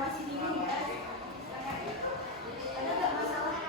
Masih dingin ya. Ada nggak masalah?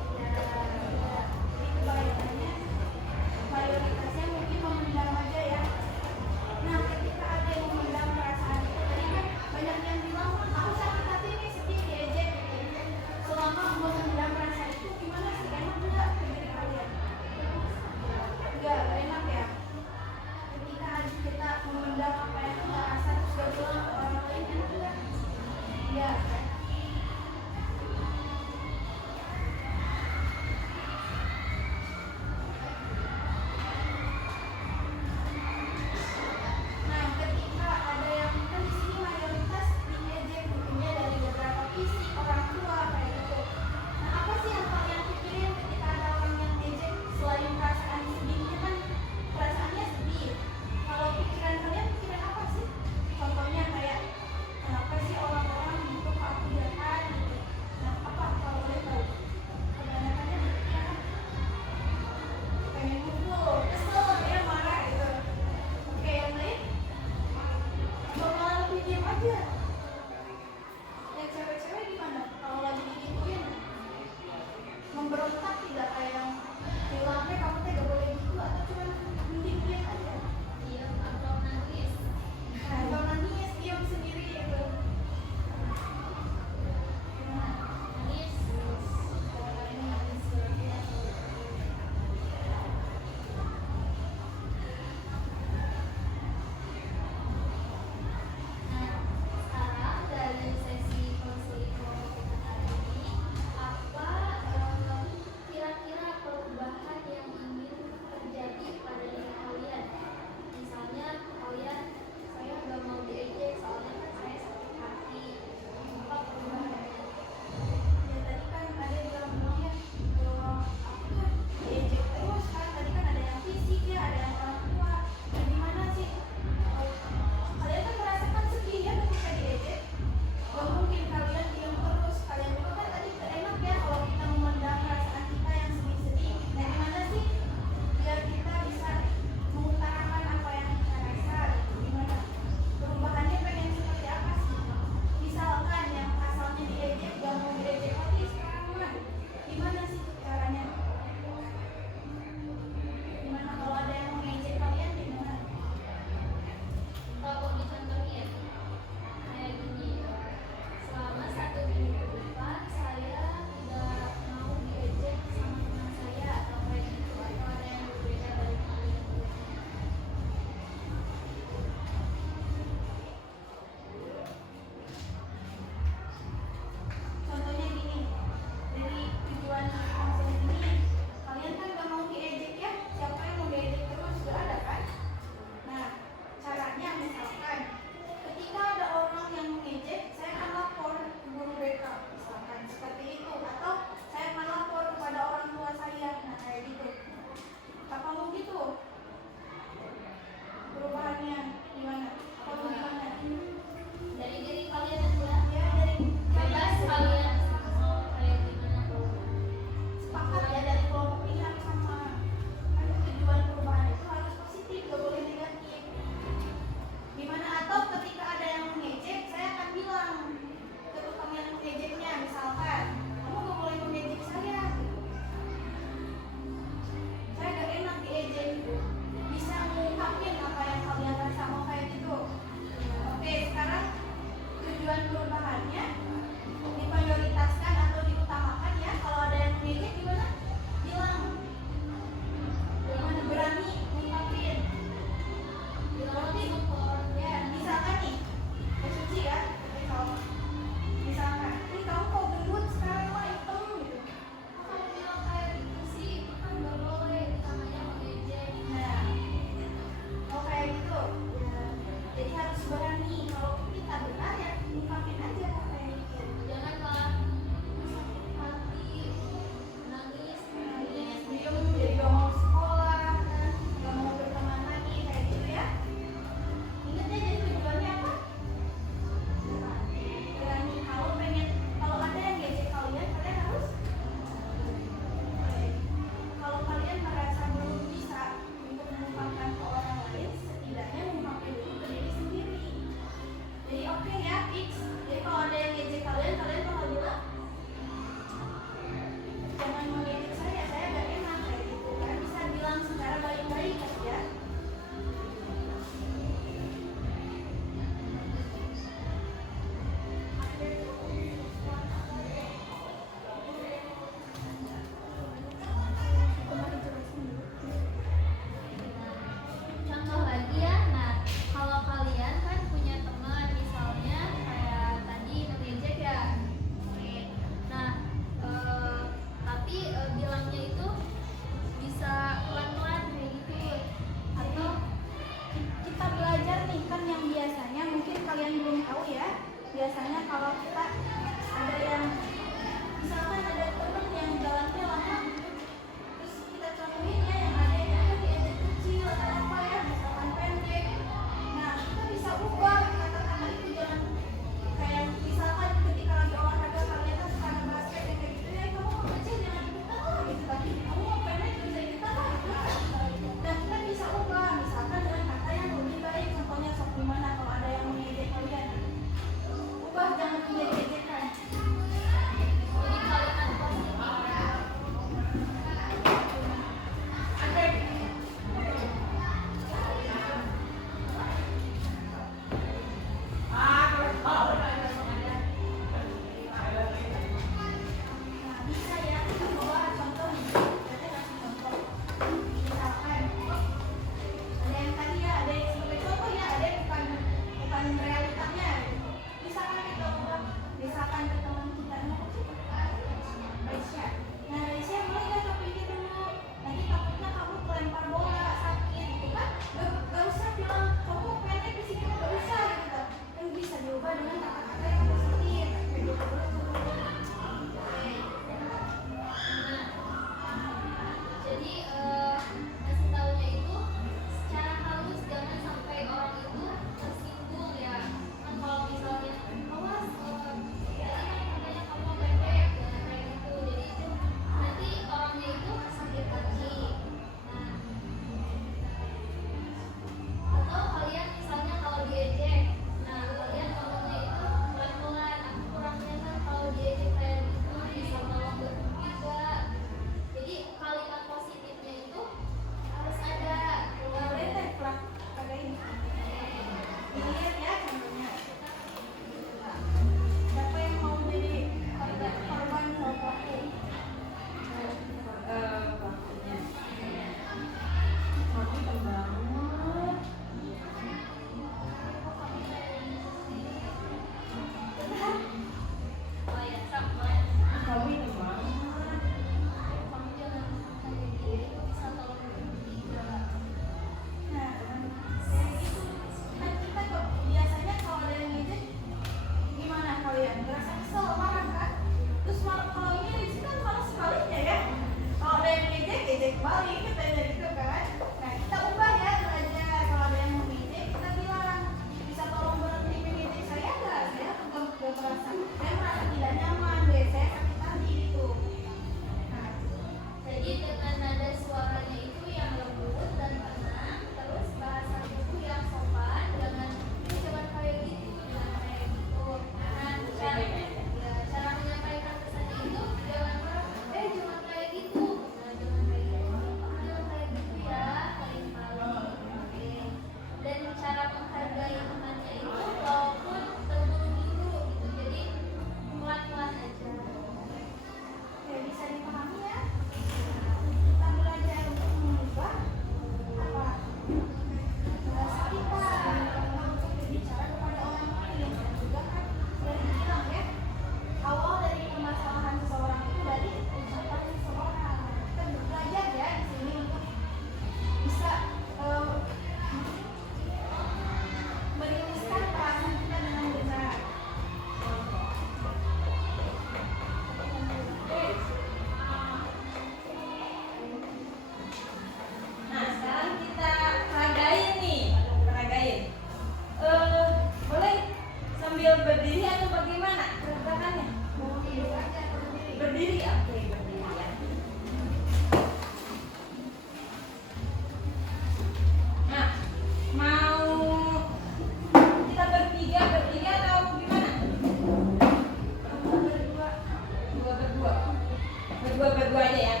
berdua aja ya.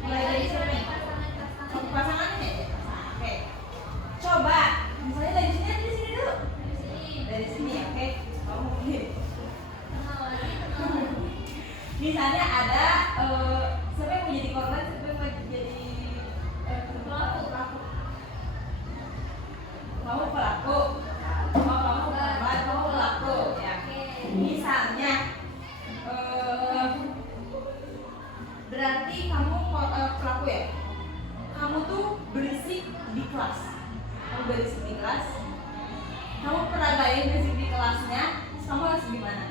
Mulai dari siapa nih? Pasangan aja. Oke. Coba, misalnya dari sini atau dari sini dulu? Dari sini, oke. Kamu misalnya ada siapa yang mau jadi korban, siapa yang mau jadi pelaku. Kamu pelaku. Oh, kamu korban, kamu pelaku ya. Misalnya berarti kamu pelaku ya. Kamu tuh berisik di kelas. Kamu berisik di kelas. Kamu peragain berisik di kelasnya. Terus kamu harus gimana?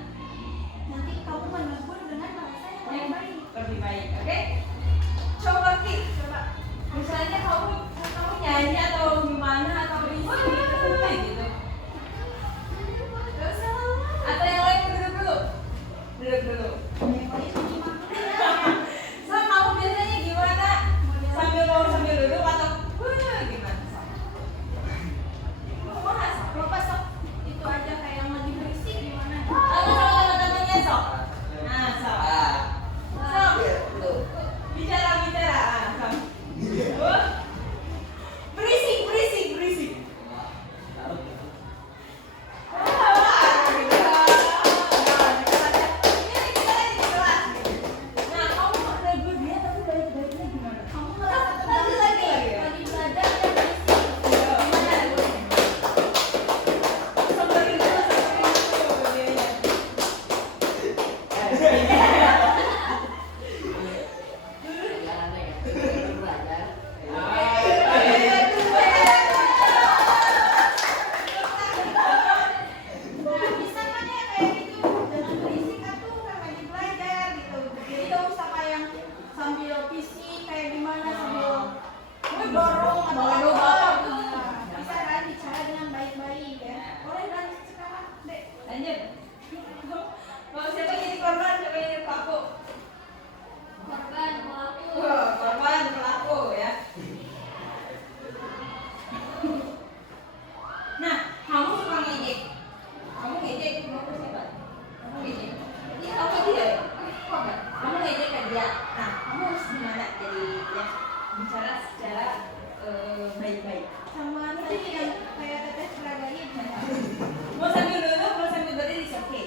Nanti kamu menegur dengan bahasa yang baik. Lebih baik, oke? Coba Ki, coba. Misalnya kamu nyanyi atau gimana atau berisik gitu. Atau yang lain duduk dulu. Duduk dulu. So, kamu biasanya gimana? Sambil duduk atau gimana? Bapak sok itu aja kayak yang lagi berisik gimana? Teman-temannya sok. Nah, sok. Sok. Bicara. Sok. Berisik. Nah, kamu negur dia tapi baik-baiknya gimana? Kamu merasa lagi belajar dia berisik. Nah, bisa kan ya kayak gitu, jangan berisik atuh kan lagi belajar gitu. Jadi gak usah kayak yang sambil fisik kayak gimana sambil dorong atau apa. Bisa kan bicara dengan baik-baik ya. Boleh lanjut sekarang, Dek. Lanjut. Mau siapa jadi korban, siapa jadi pelaku? Korban, pelaku. Korban, pelaku ya. Nah, kamu suka ngejek. Kamu ngejek ke siapa? Kamu ngejek. Iya, kamu dia. Korban. Kamu ngejek ke dia. Nah, kamu harus gimana? Jadi ya bicara secara baik-baik. Sama tadi yang kayak Teteh peragain. Mau sambil duduk, mau sambil berdiri, oke.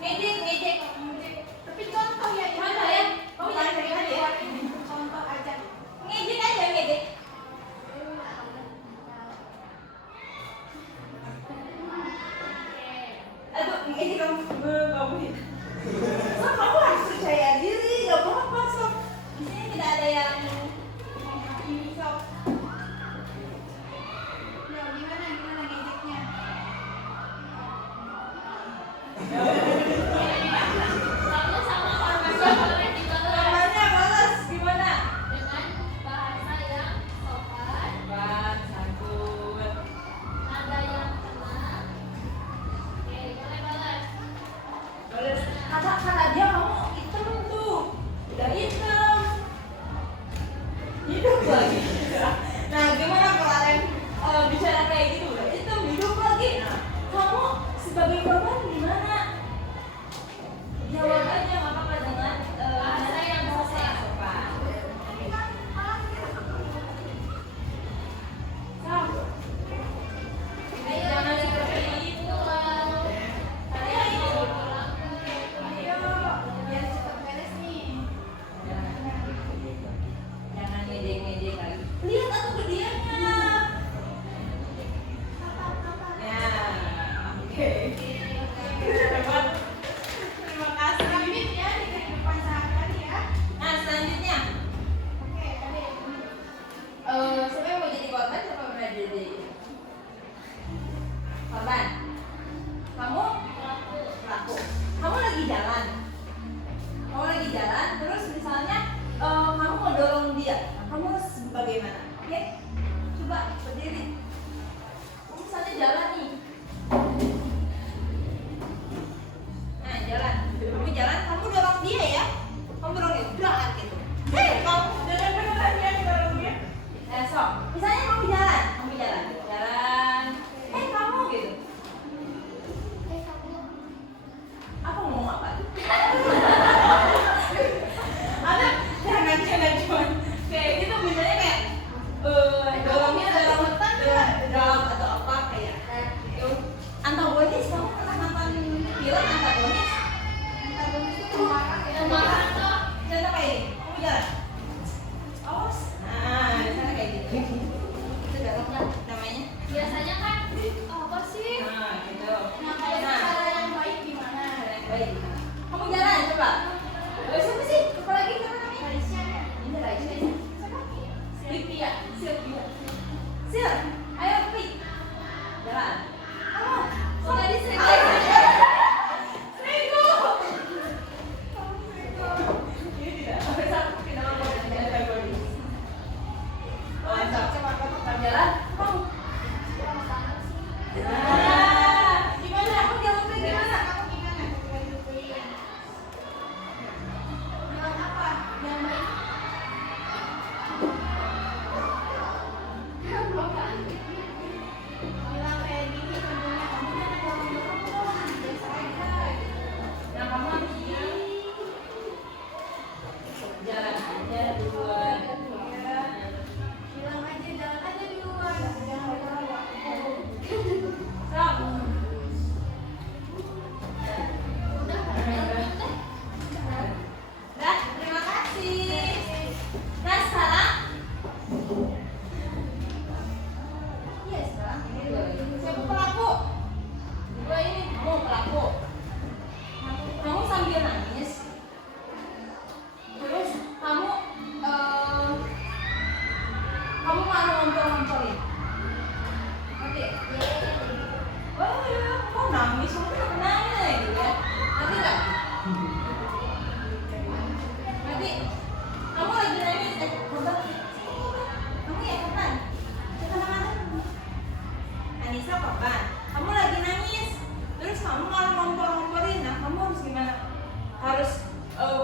Ngejek. Tapi contoh ya, Contoh ya. Kamu jangan Bukan sakit hati ya. contoh aja. Ngejek aja, ngejek. Aduh, ini kamu nih. So, kamu harus percaya diri, gak apa-apa, Sob. Di sini tidak ada yang Sok. Nah, gimana ngejeknya?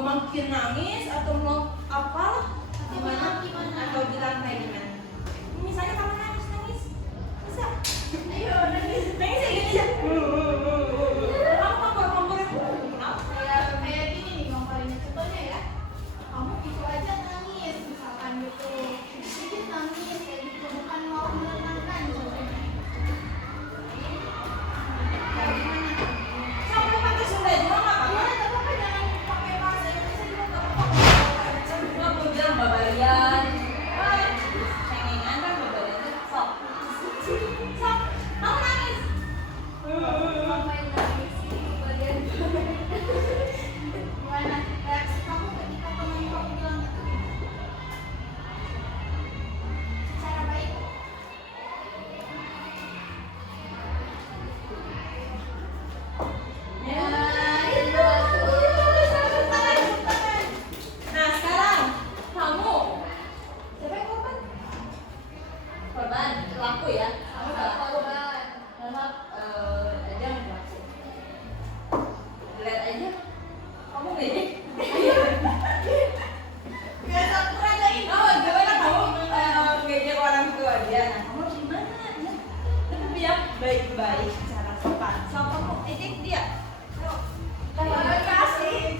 makin nangis atau mau apa Atau gimana? atau bilang kayak gimana? Misalnya kamu nangis bisa? Ayo nangis. Nangis kayak gini ya? Kamu kompor-komporin kenapa? Kayak gini nih ngomporinnya, contohnya ya, kamu gitu aja nangis misalkan gitu, sedikit nangis kayak gitu, bukan mau menenangkan contohnya. Kayak gimana? Sampai pakai Sunda juga nggak Ya, apa-apa. nggak apa-apa, jangan pakai bahasa Indonesia juga nggak apa-apa. Cuma mau bilang babarian, cengengan kan babarian tuh sok, kamu nangis. Ngapain nangis sih? Bagian gimana reaksi kamu ketika teman kamu bilang gitu? Secara baik. Ya, itu. Nah sekarang kamu siapa yang korban? Korban pelaku ya. Kamu nggak korban. Karena aja nggak sih. Lihat aja. Kamu gini. Biasa peragain. Oh gimana kamu ngejek orang tua dia? Nah kamu gimana? Ya. Tapi ya baik-baik cara sopan. So kamu ejek dia. Kasih.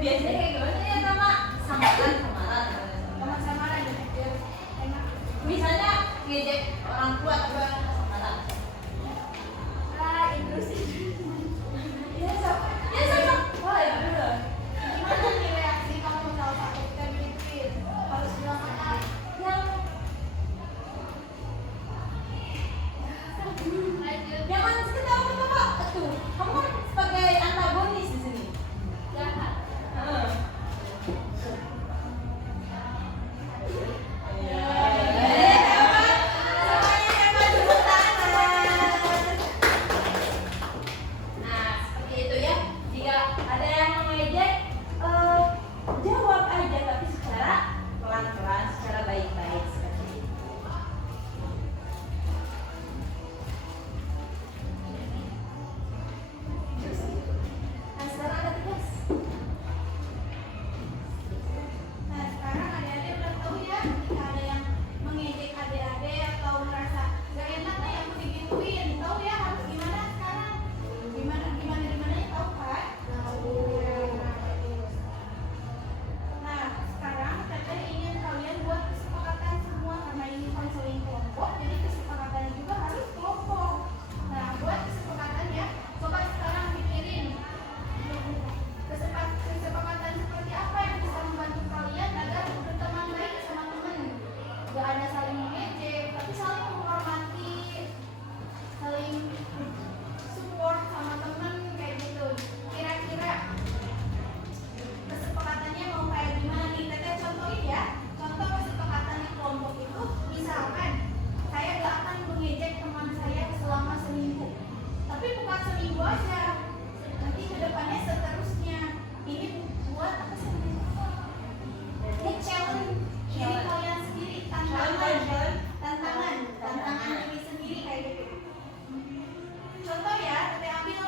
Biasanya kayak gimana ya sama samaran. Sama-sama gitu biar enak. Misalnya ngejek orang tua tapi orang samaran. Inklusif. Ya sama. Wah ya bener. Gimana nih reaksi kamu kalau satu kita digituin? Harus bilang apa? Jangan ketawa ketawa. Tuh, kamu kan sebagai antagonis di sini. Jahat. Heeh. Nah, seperti itu ya. Jika ada yang mengejek, jawab aja tapi secara pelan-pelan, secara baik-baik seperti itu. Nah, sekarang ada tugas. Nah sekarang adik-adik udah tahu ya, jika ada yang mengejek adik-adik atau merasa gak enak nih aku digituin, tahu ya harus gimana sekarang? Gimana ya, tahu kan? Nah sekarang teteh ingin kalian buat kesepakatan semua karena ini konseling kelompok, jadi kesepakatannya juga harus kelompok. Nah buat kesepakatan ya, coba sekarang pikirin kesepakatan seperti apa yang bisa membantu kalian agar berteman baik sama teman. Gak ada saling mengejek, tapi saling menghormati, saling support sama teman kayak gitu. Kira-kira kesepakatannya mau kayak gimana nih? Teteh contohin ya. Contoh kesepakatan di kelompok itu, misalkan saya gak akan mengejek teman saya selama seminggu. Tapi bukan seminggu aja, nanti kedepannya seterusnya. Ini buat apa sih? Ini challenge diri kalian sendiri, tantangan diri sendiri kayak gitu. Contoh ya, kita ambil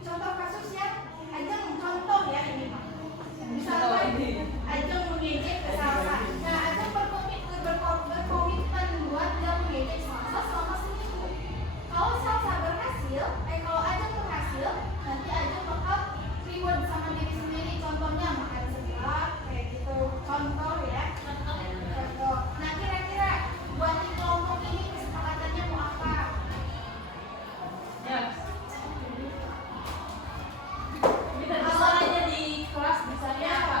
contoh kasus ya. Ajeng contoh ya ini Pak. Misalkan Ajeng mengejek ke Salsa. Nah, Ajeng berkomitmen buat tidak mengejek Salsa selama seminggu. Kalau Salsa berhasil, kalau Ajeng berhasil, nanti Ajeng bakal reward sama diri sendiri. Contohnya makan seblak kayak gitu. Contoh ya. Contoh. Nah, kira-kira buat di kelompok ini kesepakatannya mau apa? Ya. Kita bisa aja di kelas misalnya apa?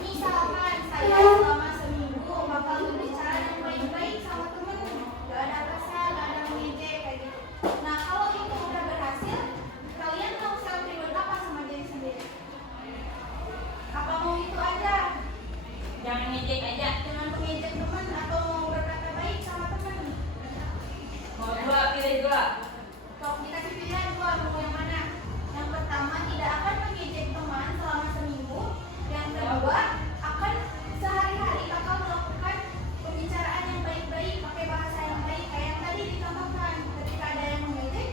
Misalkan saya selama seminggu bakal berbicara yang baik-baik sama temen, gak ada rasa, gak ada mengejek kayak gitu. Nah kalau itu udah berhasil, kalian mau self reward apa sama diri sendiri? Apa mau itu aja? Jangan ngejek aja. Dengan mengejek teman atau mau berkata baik sama temen? Mau dua, pilih dua. Kalau dikasih pilihan dua, mau yang mana? Yang pertama tidak akan mengejek teman selama seminggu. Yang kedua akan sehari-hari bakal melakukan pembicaraan yang baik-baik, pakai bahasa yang baik kayak yang tadi dicontohkan. Ketika ada yang mengejek,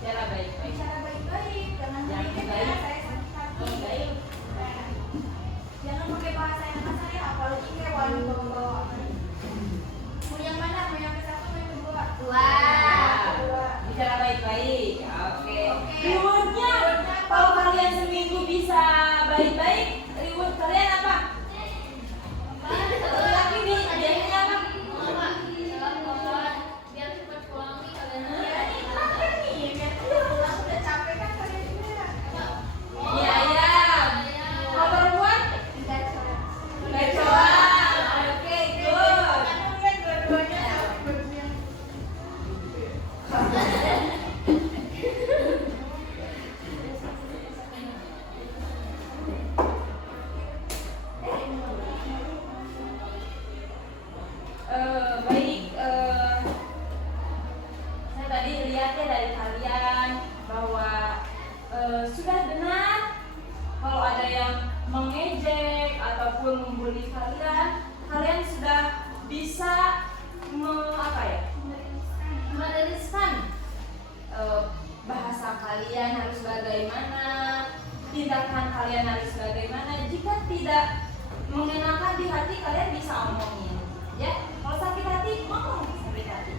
Cara baik-baik. bicara baik-baik, jangan Jangan mengejek ya, baik. saya sakit hati. Oh, baik. Nah, yang mengejek ataupun membuli kalian, kalian sudah bisa menuliskan bahasa kalian harus bagaimana, tindakan kalian harus bagaimana. Jika tidak mengenakan di hati, kalian bisa omongin, ya. Kalau sakit hati, ngomong sakit hati.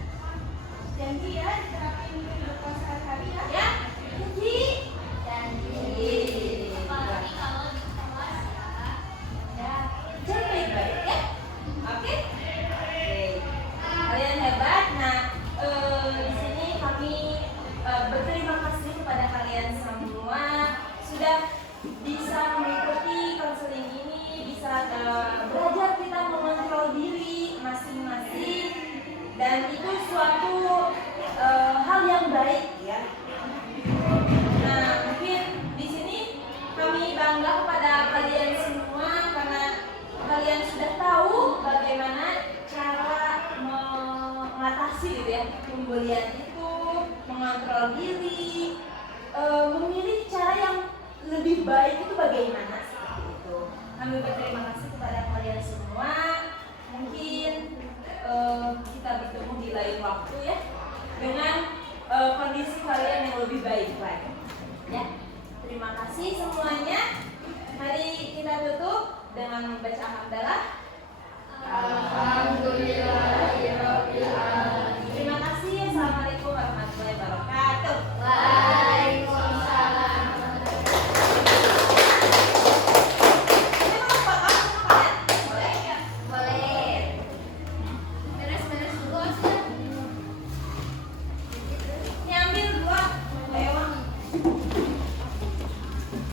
Janji ya diterapin di kehidupan sehari-hari ya. Ya, janji. Apalagi kalau di kelas ya. Ya, jangan baik-baik ya. Oke? Oke. Kalian hebat. Nah, di sini kami berterima kasih kepada kalian semua sudah bisa mengikuti konseling ini, bisa belajar kita mengontrol diri masing-masing, dan itu suatu hal yang baik ya. Nah, mungkin di sini kami bangga kepada kalian semua karena kalian sudah tahu bagaimana cara mengatasi gitu ya pembulian itu, mengontrol diri, memilih cara yang lebih baik itu bagaimana seperti itu. Kami berterima kasih kepada kalian semua. Mungkin kita bertemu di lain waktu ya dengan kondisi kalian yang lebih baik lagi. Ya, terima kasih semuanya. Mari kita tutup dengan membaca hamdalah. Alhamdulillah.